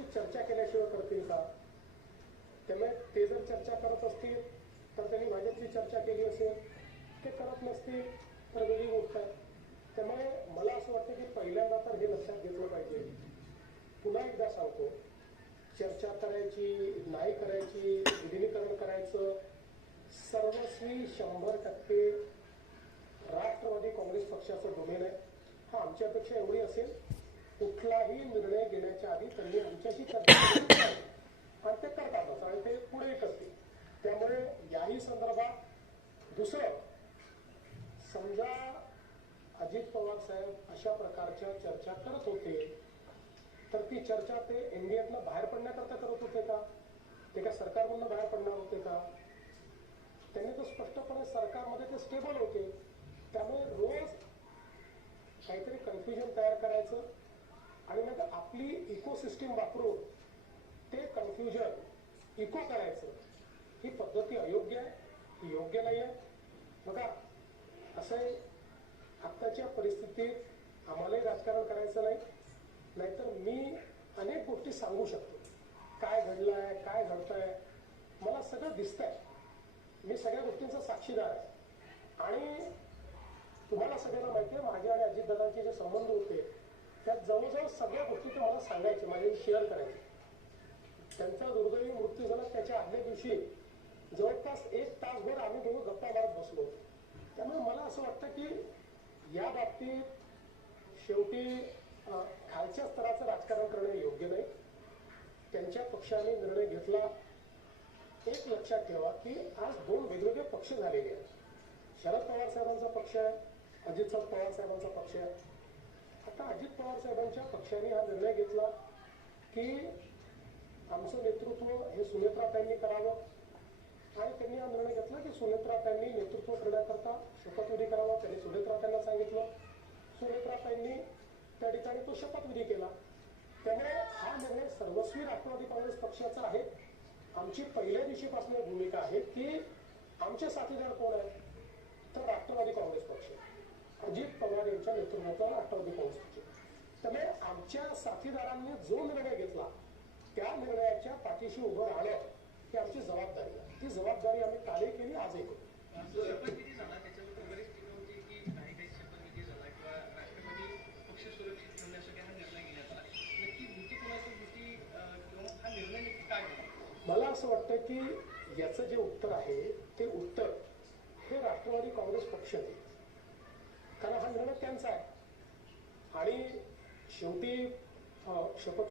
At least चर्चा केल्याशिवाय करतील का? त्यामुळे ते जर चर्चा करत असतील तर त्यांनी भाजपची चर्चा केली असेल, ते करत नसतील तर वेगळी गोष्ट आहे. त्यामुळे मला असं वाटतं की पहिल्यांदा तर हे लक्षात घेतलं पाहिजे. पुन्हा एकदा सांगतो, चर्चा करायची नाही करायची, विलीनीकरण करायचं, सर्वस्वी 100% राष्ट्रवादी काँग्रेस पक्षाचं डोमेन आहे. हा आमची अपेक्षा एवढी असेल, कुठलाही निर्णय घेण्याच्या आधी त्यांनी आमच्याशी चर्चा केली आणि ते करतातच आणि ते पुढे करतील. त्यामुळे याही संदर्भात दुसरं, समजा अजित पवार साहेब अशा प्रकारच्या चर्चा करत होते तर ती चर्चा ते एनडीएतनं बाहेर पडण्याकरता करत होते का? ते काय सरकारमधनं बाहेर पडणार होते का? त्यांनी तर स्पष्टपणे सरकारमध्ये ते स्टेबल होते. त्यामुळे रोज काहीतरी कन्फ्युजन तयार करायचं आणि मग आपली इकोसिस्टीम वापरून ते कन्फ्युजन इको करायचं, ही पद्धती अयोग्य आहे, ही योग्य नाही आहे. बघा, असं आहे, आत्ताच्या परिस्थितीत आम्हालाही राजकारण करायचं नाही, नाहीतर मी अनेक गोष्टी सांगू शकतो. काय घडलंय, काय घडतंय, मला सगळं दिसतंय. मी सगळ्या गोष्टींचा साक्षीदार आहे. आणि तुम्हाला सगळ्यांना माहिती आहे, माझे आणि अजितदादांचे जे संबंध होते त्यात जवळजवळ सगळ्या गोष्टी ते मला सांगायचे, माझ्याशी शेअर करायचे. त्यांचा दुर्दैवी मृत्यू झाला त्याच्या आदल्या दिवशी जवळपास 1 तासभर आम्ही दोघं गप्पा मारत बसलो. त्यामुळे मला असं वाटतं की या बाबतीत शेवटी खालच्या स्तराचं राजकारण करणं योग्य नाही. त्यांच्या पक्षाने निर्णय घेतला. एक लक्षात ठेवा की आज 2 वेगवेगळे पक्ष झालेले आहेत. शरद पवार साहेबांचा पक्ष आहे, अजित पवार साहेबांचा पक्ष आहे. आता अजित पवार साहेबांच्या पक्षाने हा निर्णय घेतला की आमचं नेतृत्व हे सुनेत्राताईंनी करावं आणि त्यांनी हा निर्णय घेतला की सुनेत्राताईंनी नेतृत्व करण्याकरता शपथविधी करावा. त्यांनी सुनेत्राताईंना सांगितलं, सुनेत्राताईंनी त्या ठिकाणी तो शपथविधी केला. त्यामुळे हा निर्णय सर्वस्वी राष्ट्रवादी काँग्रेस पक्षाचा आहे. आमची पहिल्या दिवशीपासून भूमिका आहे की आमचे साथीदार कोण आहेत, तर राष्ट्रवादी काँग्रेस पक्ष, अजित पवार यांच्या नेतृत्वाचा राष्ट्रवादी काँग्रेस पक्ष. त्यामुळे आमच्या साथीदारांनी जो निर्णय घेतला त्या निर्णयाच्या पाठीशी उभं राहणं ही आमची जबाबदारी आहे. ती जबाबदारी आम्ही कालही केली, आजही करू. शपथविधी झाला, त्याच्यावर बरीच टीका होती की काही शपथविधी झाला किंवा राष्ट्रवादी पक्ष सुरक्षित ठेवण्यासाठी हा निर्णय घेण्यात आला. नक्की भीती कोणाची भीती किंवा हा निर्णय नक्की काय होता? मला असं वाटतं की याचं जे उत्तर आहे ते उत्तर हे राष्ट्रवादी काँग्रेस पक्ष देईल, कारण हा निर्णय त्यांचा आहे. आणि शेवटी शपथ